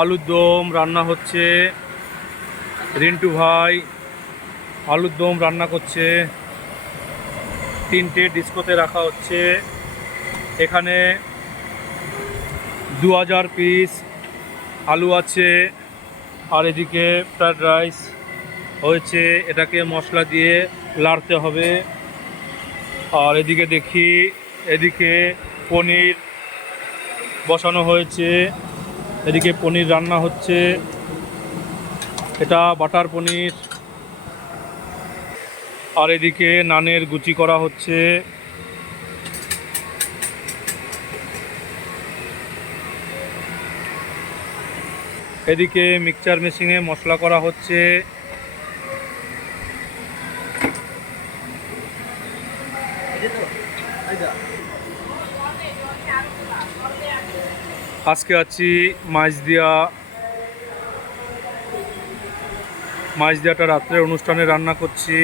আলুর দম রান্না হচ্ছে। রিন্টু ভাই আলুর দম রান্না করছে। 3টে ডিস্কোতে রাখা হচ্ছে। এখানে 2000 পিস আলু আছে। আর এদিকে ফ্রাইড রাইস হয়েছে, এটাকে মশলা দিয়ে লাড়তে হবে। আর এদিকে দেখি, এদিকে পনির বসানো হয়েছে, এদিকে পনির রান্না হচ্ছে। এটা বাটার পনির। আর এদিকে নানের গুচি করা হচ্ছে। এদিকে মিক্সচার মেশিনে মশলা করা হচ্ছে। আজকে আছি মাছ দিয়াটা রাত্রে অনুষ্ঠানে রান্না করছি।